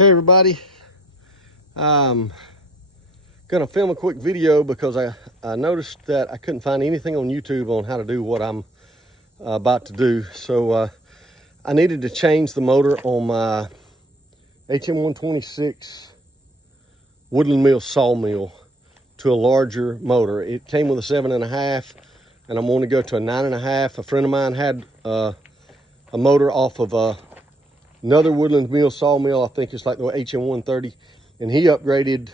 Hey everybody, I'm gonna film a quick video because I noticed that I couldn't find anything on YouTube on how to do what I'm about to do. So I needed to change the motor on my HM126 Woodlandmills sawmill to a larger motor. It came with a 7.5 and I'm going to go to a 9.5. A friend of mine had a motor off of another Woodlandmills sawmill. I think it's like the HM130, and he upgraded,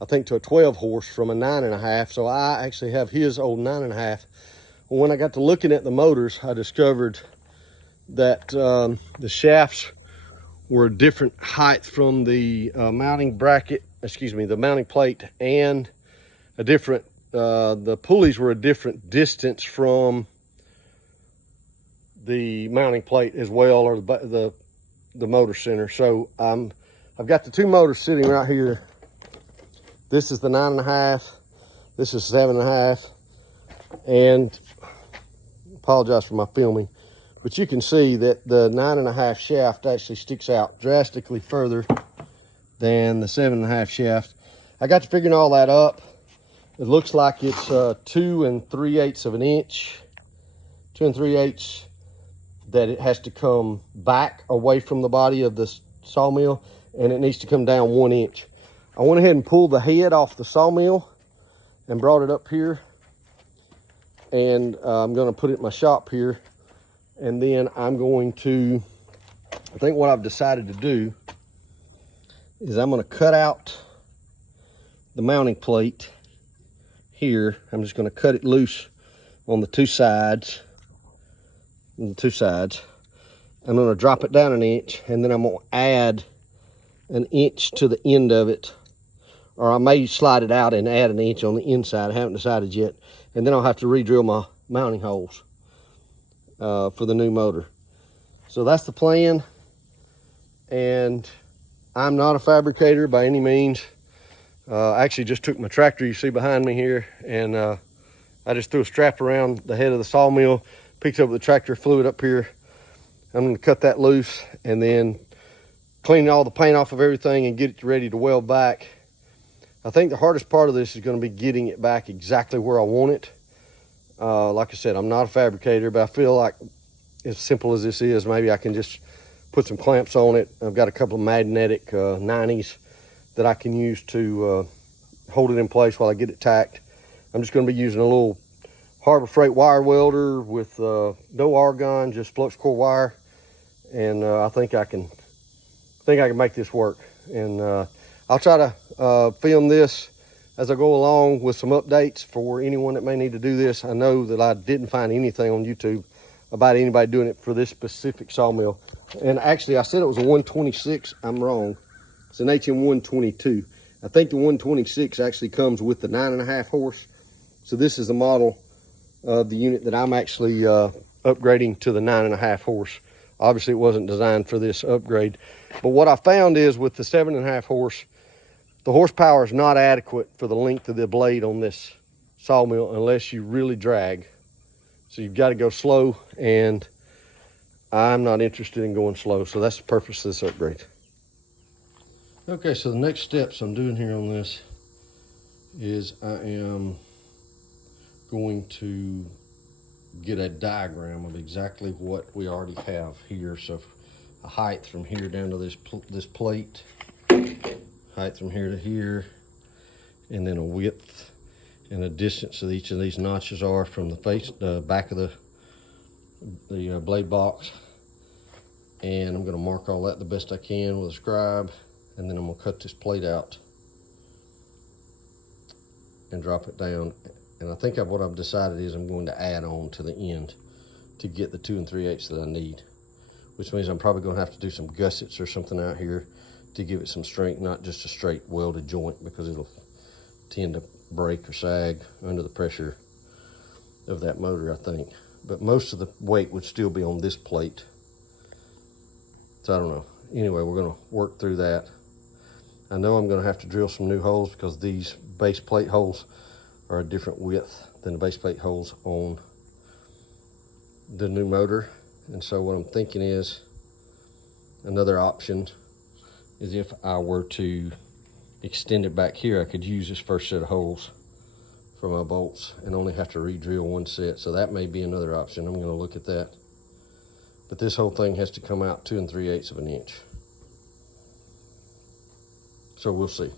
I think, to a 12 horse from a 9.5. So I actually have his old 9.5. Well, when I got to looking at the motors, I discovered that the shafts were a different height from the mounting bracket, the mounting plate, and a different, the pulleys were a different distance from the mounting plate as well, or the motor center. So I've got the two motors sitting right here. This is the 9.5, this is 7.5, and apologize for my filming, but you can see that the 9.5 shaft actually sticks out drastically further than the 7.5 shaft. I got to figuring all that up. It looks like it's 2 3/8 of an inch, 2 3/8, that it has to come back away from the body of the sawmill, and it needs to come down 1 inch. I went ahead and pulled the head off the sawmill and brought it up here, and I'm going to put it in my shop here, and then I'm going to, I think what I've decided to do is I'm going to cut out the mounting plate here. I'm just going to cut it loose on the two sides. I'm going to drop it down 1 inch, and then I'm going to add 1 inch to the end of it, or I may slide it out and add 1 inch on the inside. I haven't decided yet. And then I'll have to re-drill my mounting holes for the new motor. So that's the plan, and I'm not a fabricator by any means. I actually just took my tractor you see behind me here, and I just threw a strap around the head of the sawmill, picked up the tractor, flew it up here. I'm going to cut that loose and then clean all the paint off of everything and get it ready to weld back. I think the hardest part of this is going to be getting it back exactly where I want it. Like I said, I'm not a fabricator, but I feel like, as simple as this is, maybe I can just put some clamps on it. I've got a couple of magnetic 90s that I can use to hold it in place while I get it tacked. I'm just going to be using a little Harbor Freight wire welder with no argon, just flux core wire, and I think I can make this work. And I'll try to film this as I go along with some updates for anyone that may need to do this. I know that I didn't find anything on YouTube about anybody doing it for this specific sawmill. And actually, I said it was a 126. I'm wrong. It's an HM122. I think the 126 actually comes with the 9.5 horse. So this is the model of the unit that I'm actually upgrading to the 9.5 horse. Obviously, it wasn't designed for this upgrade. But what I found is with the 7.5 horse, the horsepower is not adequate for the length of the blade on this sawmill unless you really drag. So you've got to go slow, and I'm not interested in going slow. So that's the purpose of this upgrade. Okay, so the next steps I'm doing here on this is I am going to get a diagram of exactly what we already have here. So a height from here down to this plate, height from here to here, and then a width and a distance that each of these notches are from the back of the blade box. And I'm going to mark all that the best I can with a scribe, and then I'm going to cut this plate out and drop it down. And I think what I've decided is I'm going to add on to the end to get the 2 3/8 that I need, which means I'm probably going to have to do some gussets or something out here to give it some strength, not just a straight welded joint, because it'll tend to break or sag under the pressure of that motor, I think. But most of the weight would still be on this plate. So I don't know. Anyway, we're going to work through that. I know I'm going to have to drill some new holes because these base plate holes are a different width than the base plate holes on the new motor. And so what I'm thinking is another option is if I were to extend it back here, I could use this first set of holes for my bolts and only have to re-drill one set. So that may be another option. I'm gonna look at that. But this whole thing has to come out 2 3/8 of an inch. So we'll see.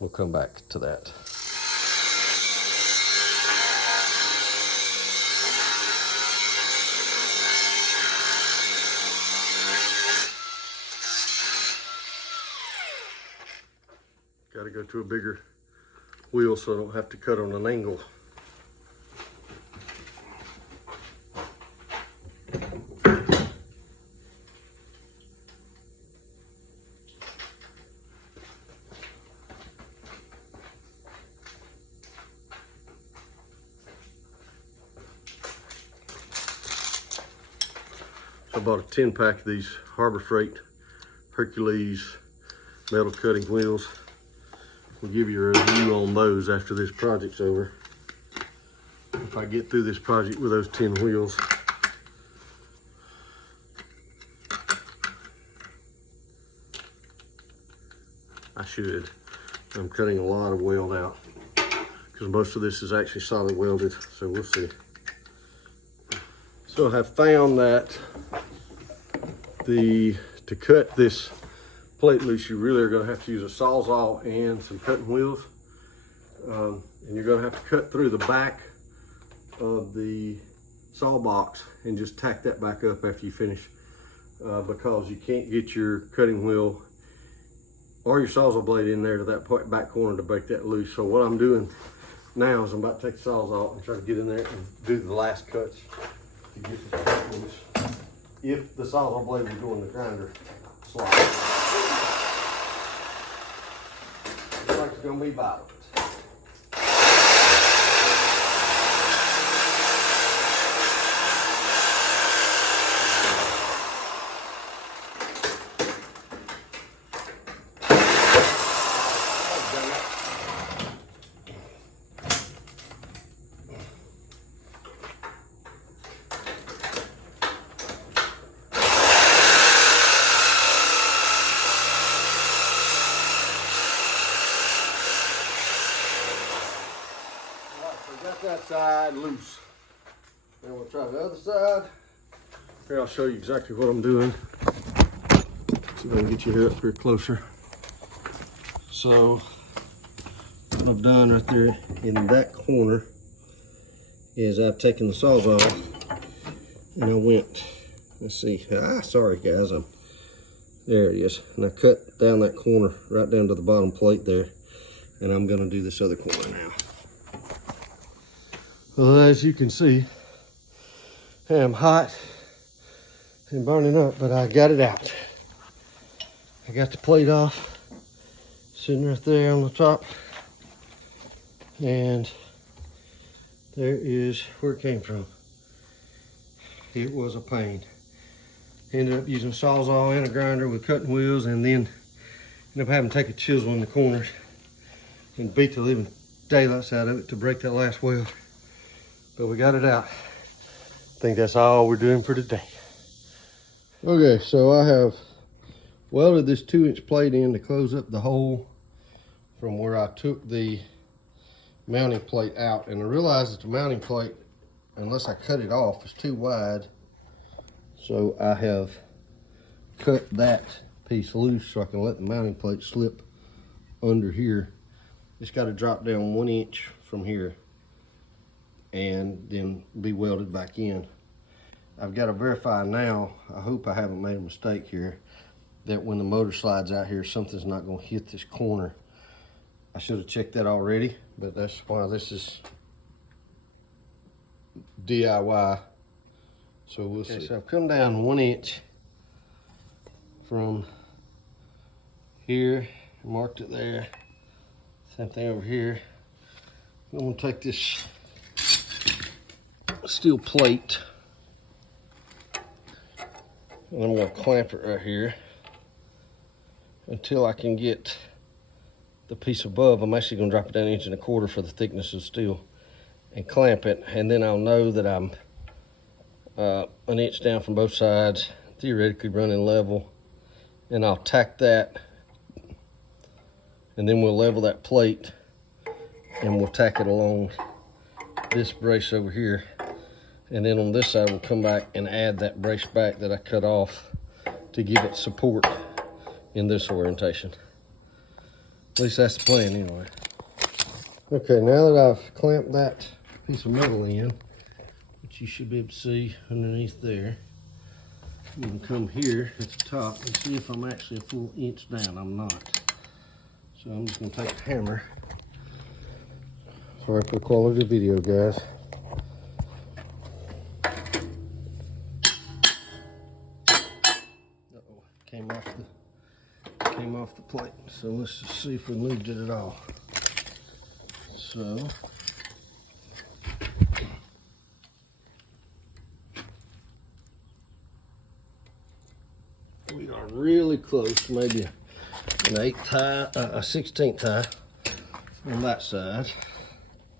We'll come back to that. Got to go to a bigger wheel so I don't have to cut on an angle. I bought a 10-pack of these Harbor Freight Hercules metal cutting wheels. We'll give you a review on those after this project's over. If I get through this project with those 10 wheels. I should. I'm cutting a lot of weld out because most of this is actually solid welded, so we'll see. So I have found that to cut this plate loose, you really are going to have to use a sawzall and some cutting wheels. And you're going to have to cut through the back of the saw box and just tack that back up after you finish, because you can't get your cutting wheel or your sawzall blade in there to that back corner to break that loose. So what I'm doing now is I'm about to take the sawzall and try to get in there and do the last cuts to get this cut loose. If the sawzall blade would go in the grinder slot. Looks like it's gonna be violent. Got that side loose. Then we'll try the other side. Here, I'll show you exactly what I'm doing. See if I can get you here up here closer. So, what I've done right there in that corner is I've taken the sawzall and I went, let's see, sorry guys, there it is. And I cut down that corner right down to the bottom plate there. And I'm gonna do this other corner now. Well, as you can see, I'm hot and burning up, but I got it out. I got the plate off, sitting right there on the top. And there is where it came from. It was a pain. Ended up using a sawzall and a grinder with cutting wheels, and then ended up having to take a chisel in the corners and beat the living daylights out of it to break that last weld. But we got it out. I think that's all we're doing for today. Okay, so I have welded this 2-inch plate in to close up the hole from where I took the mounting plate out. And I realized that the mounting plate, unless I cut it off, is too wide. So I have cut that piece loose so I can let the mounting plate slip under here. It's got to drop down 1 inch from here and then be welded back in. I've got to verify now, I hope I haven't made a mistake here, that when the motor slides out here, something's not going to hit this corner. I should have checked that already, but that's why this is DIY. So we'll see. So I've come down 1 inch from here, marked it there. Same thing over here. I'm going to take this steel plate and I'm going to clamp it right here until I can get the piece above. I'm actually going to drop it down 1.25 inches for the thickness of steel and clamp it, and then I'll know that I'm 1 inch down from both sides, theoretically running level, and I'll tack that, and then we'll level that plate and we'll tack it along this brace over here. And then on this side, we'll come back and add that brace back that I cut off to give it support in this orientation. At least that's the plan anyway. Okay, now that I've clamped that piece of metal in, which you should be able to see underneath there, you can come here at the top and see if I'm actually a full inch down. I'm not. So I'm just gonna take a hammer. Sorry for the quality of the video, guys. Uh-oh, came off the plate. So let's just see if we moved it at all. So we are really close, maybe an 1/8 tie, a 1/16 tie on that side.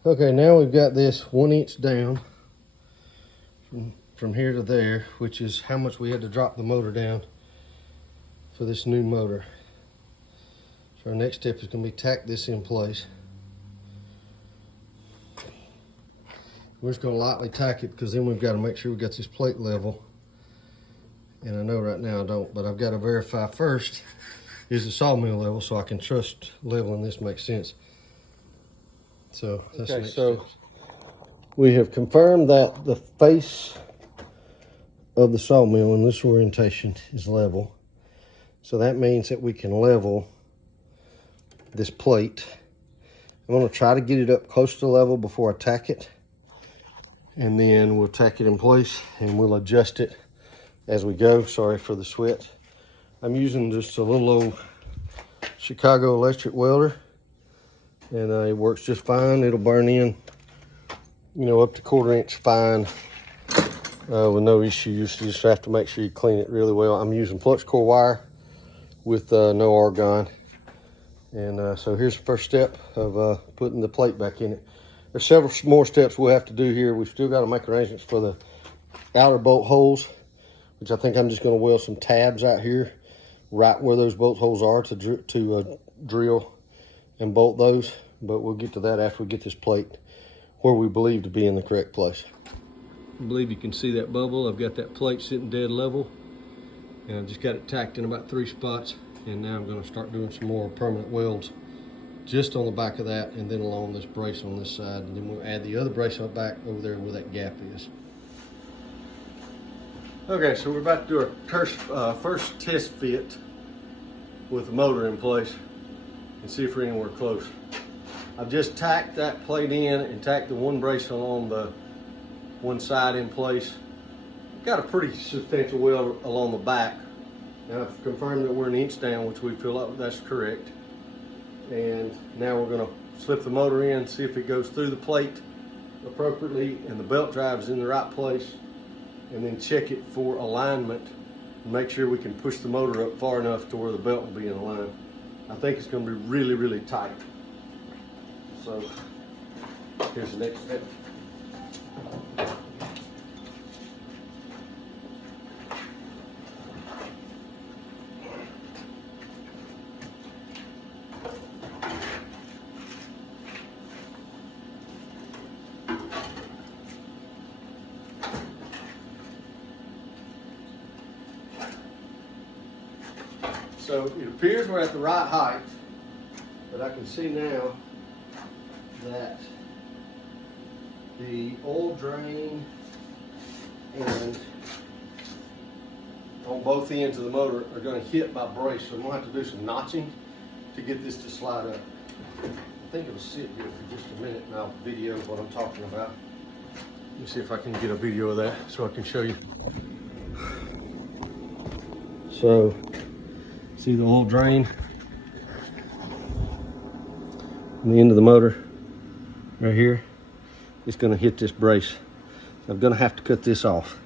Okay, now we've got this 1 inch down from here to there, which is how much we had to drop the motor down for this new motor. So our next step is going to be tack this in place. We're just going to lightly tack it because then we've got to make sure we got this plate level. And I know right now I don't, but I've got to verify first is the sawmill level so I can trust leveling this makes sense. So that's okay, so we have confirmed that the face of the sawmill in this orientation is level. So that means that we can level this plate. I'm going to try to get it up close to level before I tack it. And then we'll tack it in place and we'll adjust it as we go. Sorry for the sweat. I'm using just a little old Chicago electric welder, and it works just fine. It'll burn in, you know, up to 1/4 inch fine with no issues. You just have to make sure you clean it really well. I'm using flux core wire with no argon. And so here's the first step of putting the plate back in it. There's several more steps we'll have to do here. We've still got to make arrangements for the outer bolt holes, which I think I'm just going to weld some tabs out here right where those bolt holes are to drill and bolt those. But we'll get to that after we get this plate where we believe to be in the correct place. I believe you can see that bubble. I've got that plate sitting dead level, and I've just got it tacked in about 3 spots. And now I'm going to start doing some more permanent welds just on the back of that, and then along this brace on this side, and then we'll add the other brace up back over there where that gap is. Okay, so we're about to do our first test fit with the motor in place and see if we're anywhere close. I've just tacked that plate in and tacked the one brace along the one side in place. Got a pretty substantial weld along the back. Now I've confirmed that we're 1 inch down, which we feel like that's correct. And now we're going to slip the motor in, see if it goes through the plate appropriately and the belt drive is in the right place, and then check it for alignment and make sure we can push the motor up far enough to where the belt will be in line. I think it's going to be really, really tight. So here's the next step. So it appears we're at the right height, but I can see now that the oil drain and on both ends of the motor are going to hit my brace. So I'm going to have to do some notching to get this to slide up. I think it'll sit here for just a minute and I'll video what I'm talking about. Let me see if I can get a video of that so I can show you. So, see the oil drain on the end of the motor right here? It's going to hit this brace. I'm going to have to cut this off.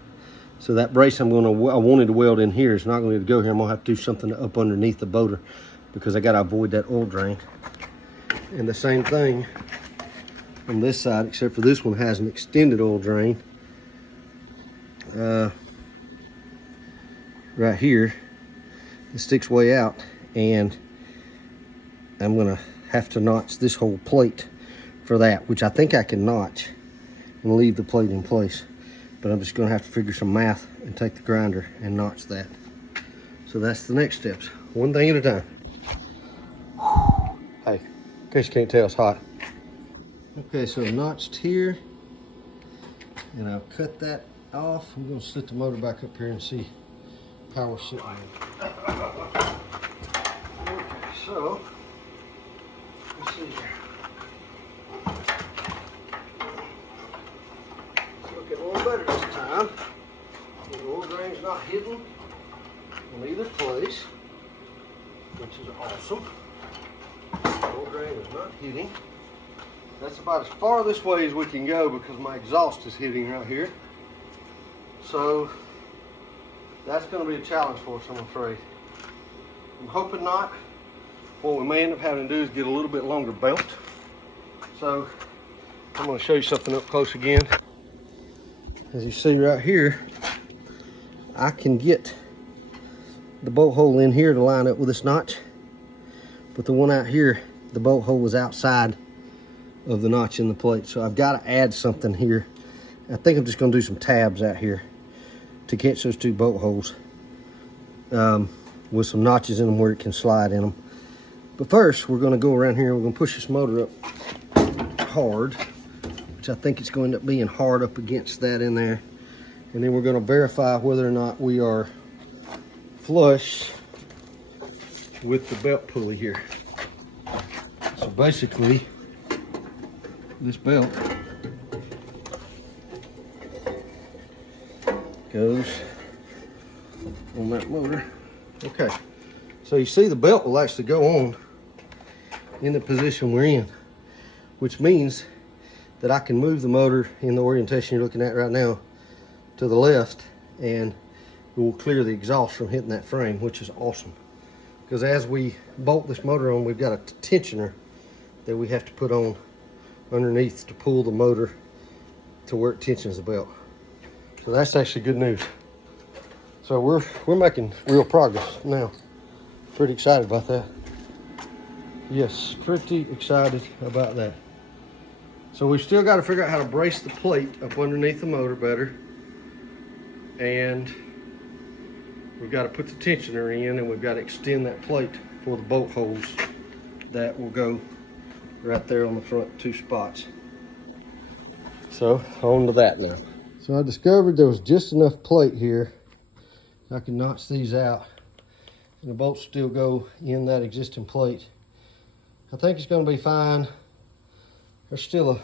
So that brace I wanted to weld in here is not going to go here. I'm going to have to do something up underneath the motor because I got to avoid that oil drain. And the same thing on this side, except for this one has an extended oil drain right here. it sticks way out, and I'm gonna have to notch this whole plate for that, which I think I can notch and leave the plate in place. But I'm just gonna have to figure some math and take the grinder and notch that. So that's the next steps, one thing at a time. Hey, in case you can't tell, it's hot. Okay, so notched here, and I'll cut that off. I'm gonna set the motor back up here and see how we're sitting in. Okay, so let's see here. Let's look at a little better this time. The oil drain's not hidden on either place, which is awesome. The oil drain is not hitting. That's about as far this way as we can go because my exhaust is hitting right here. So that's going to be a challenge for us, I'm afraid. I'm hoping not. What we may end up having to do is get a little bit longer belt. So I'm going to show you something up close again. As you see right here, I can get the bolt hole in here to line up with this notch, but the one out here, the bolt hole was outside of the notch in the plate. So I've got to add something here. I think I'm just going to do some tabs out here to catch those two bolt holes with some notches in them where it can slide in them. But first, we're going to go around here and we're going to push this motor up hard, which I think it's going to end up being hard up against that in there. And then we're going to verify whether or not we are flush with the belt pulley here. So basically, this belt goes on that motor. Okay, so you see the belt will actually go on in the position we're in, which means that I can move the motor in the orientation you're looking at right now to the left, and it will clear the exhaust from hitting that frame, which is awesome. Because as we bolt this motor on, we've got a tensioner that we have to put on underneath to pull the motor to where it tensions the belt. So that's actually good news. So we're making real progress now. Pretty excited about that. Yes, pretty excited about that. So we've still got to figure out how to brace the plate up underneath the motor better. And we've got to put the tensioner in, and we've got to extend that plate for the bolt holes that will go right there on the front two spots. So on to that now. So I discovered there was just enough plate here. I can notch these out and the bolts still go in that existing plate. I think it's going to be fine. There's still a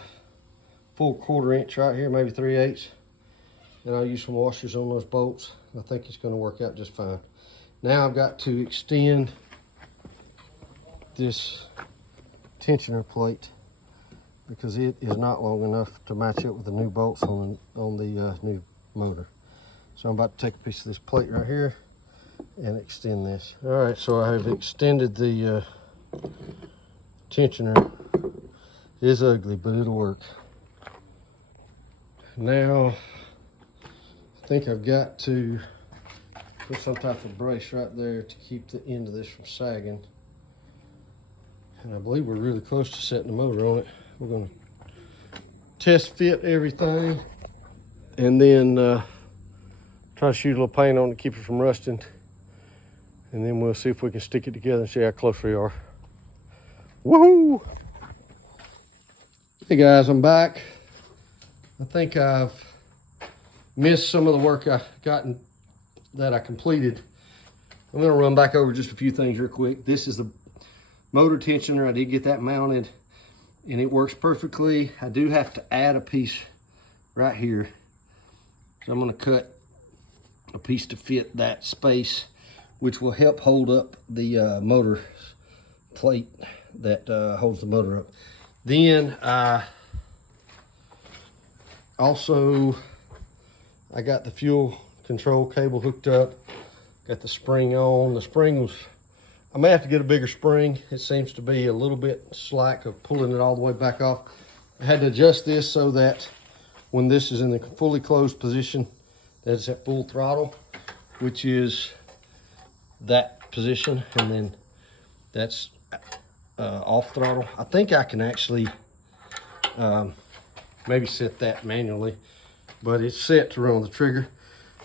full 1/4 inch right here, maybe 3/8. And I'll use some washers on those bolts. I think it's going to work out just fine. Now I've got to extend this tensioner plate because it is not long enough to match up with the new bolts on the new motor. So I'm about to take a piece of this plate right here and extend this. All right, so I have extended the tensioner. It is ugly, but it'll work. Now, I think I've got to put some type of brace right there to keep the end of this from sagging. And I believe we're really close to setting the motor on it. We're gonna test fit everything and then try to shoot a little paint on it to keep it from rusting. And then we'll see if we can stick it together and see how close we are. Woohoo! Hey guys, I'm back. I think I've missed some of the work that I completed. I'm gonna run back over just a few things real quick. This is the motor tensioner. I did get that mounted and it works perfectly. I do have to add a piece right here. So I'm gonna cut a piece to fit that space, which will help hold up the motor plate that holds the motor up. Then also, I got the fuel control cable hooked up, got the spring on. The spring was, I may have to get a bigger spring. It seems to be a little bit slack of pulling it all the way back off. I had to adjust this so that when this is in the fully closed position, that it's at full throttle, which is that position, and then that's off throttle. I think I can actually maybe set that manually, but it's set to run on the trigger.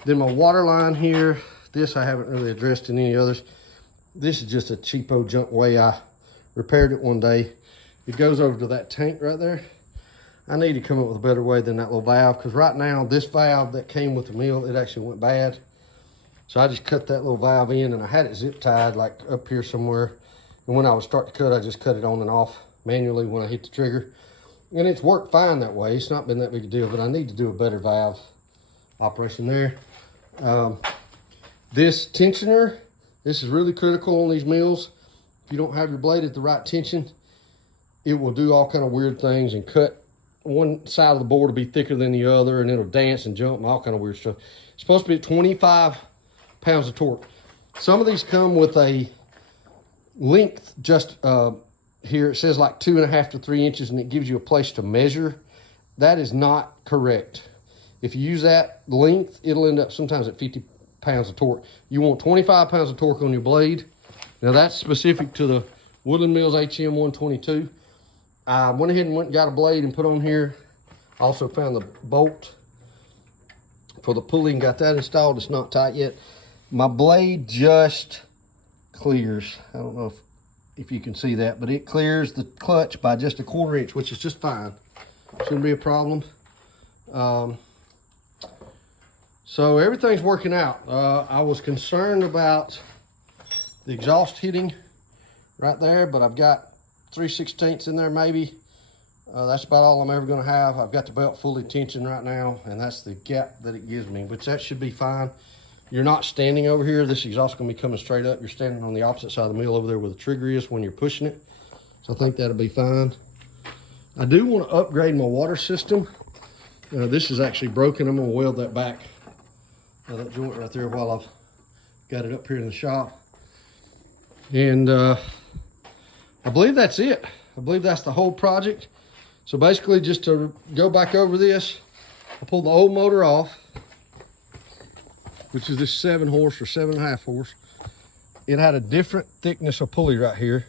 Then my water line here, this I haven't really addressed in any others. This is just a cheapo junk way. I repaired it one day. It goes over to that tank right there. I need to come up with a better way than that little valve, because right now this valve that came with the mill, it actually went bad. So I just cut that little valve in, and I had it zip tied like up here somewhere. And when I would start to cut, I just cut it on and off manually when I hit the trigger. And it's worked fine that way. It's not been that big a deal, but I need to do a better valve operation there. This tensioner, this is really critical on these mills. If you don't have your blade at the right tension, it will do all kind of weird things and cut one side of the board to be thicker than the other, and it'll dance and jump and all kind of weird stuff. It's supposed to be at 25 pounds of torque. Some of these come with a length just here. It says like 2.5 to 3 inches, and it gives you a place to measure. That is not correct. If you use that length, it'll end up sometimes at 50 pounds of torque. You want 25 pounds of torque on your blade. Now that's specific to the Woodlandmills HM122. I went ahead and got a blade and put on here. I also found the bolt for the pulley and got that installed. It's not tight yet. My blade just clears. I don't know if you can see that, but it clears the clutch by just a 1/4 inch, which is just fine. Shouldn't be a problem. So everything's working out. I was concerned about the exhaust hitting right there, but I've got 3/16 in there maybe. That's about all I'm ever gonna have. I've got the belt fully tensioned right now, and that's the gap that it gives me, which that should be fine. You're not standing over here. This exhaust is gonna be coming straight up. You're standing on the opposite side of the mill over there where the trigger is when you're pushing it. So I think that'll be fine. I do want to upgrade my water system. This is actually broken. I'm gonna weld that back, that joint right there, while I've got it up here in the shop. And I believe that's it. I believe that's the whole project. So basically, just to go back over this, I pulled the old motor off, which is this 7 horse or 7.5 horse. It had a different thickness of pulley right here,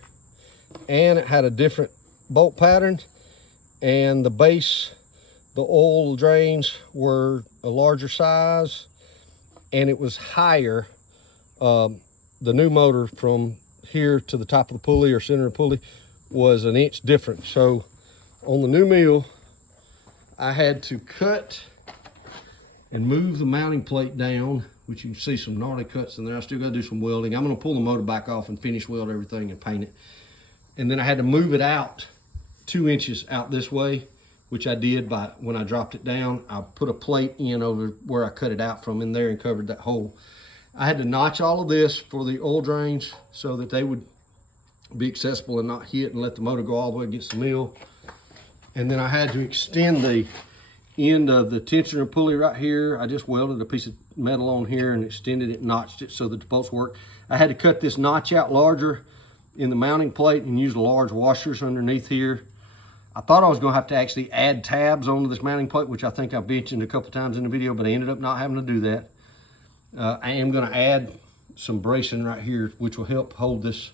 and it had a different bolt pattern, and the base, the oil drains were a larger size, and it was higher. The new motor from here to the top of the pulley or center of the pulley was 1 inch different. So on the new mill, I had to cut and move the mounting plate down, which you can see some gnarly cuts in there. I still got to do some welding. I'm going to pull the motor back off and finish weld everything and paint it. And then I had to move it out 2 inches out this way, which I did by when I dropped it down. I put a plate in over where I cut it out from in there and covered that hole. I had to notch all of this for the oil drains so that they would be accessible and not hit and let the motor go all the way against the mill. And then I had to extend the end of the tensioner pulley right here. I just welded a piece of metal on here and extended it, notched it so that the bolts work. I had to cut this notch out larger in the mounting plate and use large washers underneath here. I thought I was gonna have to actually add tabs onto this mounting plate, which I think I've mentioned a couple times in the video, but I ended up not having to do that. I am gonna add some bracing right here, which will help hold this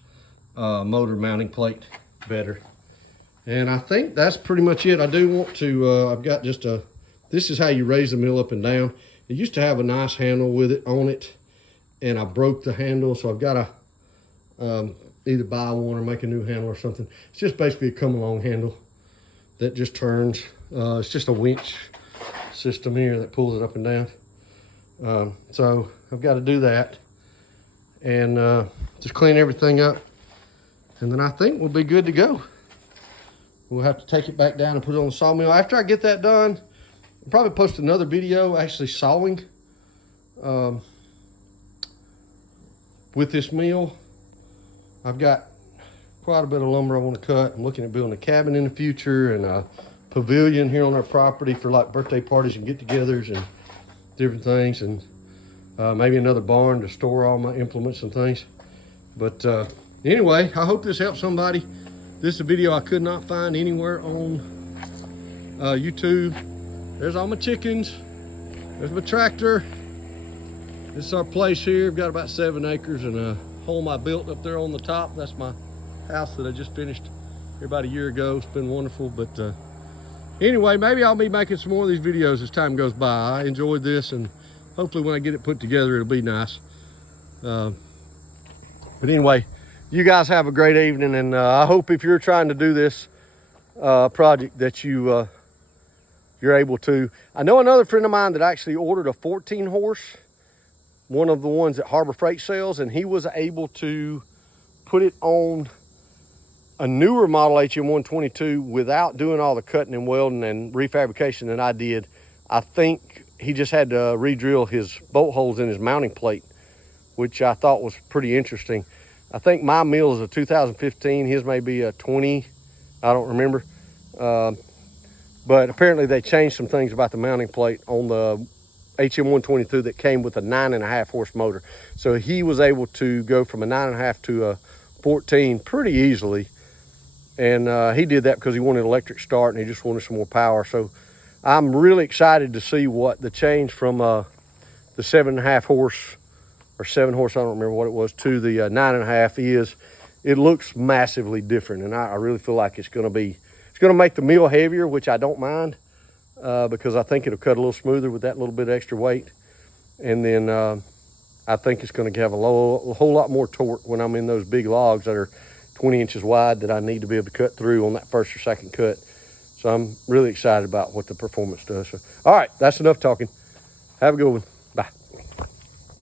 motor mounting plate better. And I think that's pretty much it. I do want to, I've got just this is how you raise the mill up and down. It used to have a nice handle with it on it, and I broke the handle, so I've got to either buy one or make a new handle or something. It's just basically a come-along handle that just turns. It's just a winch system here that pulls it up and down. So I've got to do that and just clean everything up, and then I think we'll be good to go. We'll have to take it back down and put it on the sawmill. After I get that done, I'll probably post another video actually sawing with this mill. I've got quite a bit of lumber I want to cut. I'm looking at building a cabin in the future and a pavilion here on our property for like birthday parties and get-togethers and different things, and maybe another barn to store all my implements and things. But anyway, I hope this helps somebody. This is a video I could not find anywhere on YouTube. There's all my chickens. There's my tractor. This is our place here. We've got about 7 acres and home I built up there on the top. That's my house that I just finished here about a year ago. It's been wonderful. But anyway, maybe I'll be making some more of these videos as time goes by. I enjoyed this, and hopefully when I get it put together, it'll be nice. But anyway, you guys have a great evening, and I hope if you're trying to do this project that you're able to. I know another friend of mine that actually ordered a 14 horse, one of the ones that Harbor Freight sells, and he was able to put it on a newer model HM122 without doing all the cutting and welding and refabrication that I did. I think he just had to re-drill his bolt holes in his mounting plate, which I thought was pretty interesting. I think my mill is a 2015, his may be a 20, I don't remember. But apparently they changed some things about the mounting plate on the HM122 that came with a 9.5 horse motor. So he was able to go from a 9.5 to a 14 pretty easily. And he did that because he wanted electric start and he just wanted some more power. So I'm really excited to see what the change from the 7.5 horse or 7 horse, I don't remember what it was, to the 9.5 is. It looks massively different, and I really feel like it's going to make the mill heavier, which I don't mind because I think it'll cut a little smoother with that little bit extra weight. And then I think it's going to have a whole lot more torque when I'm in those big logs that are 20 inches wide that I need to be able to cut through on that first or second cut. So I'm really excited about what the performance does. So, all right, that's enough talking. Have a good one.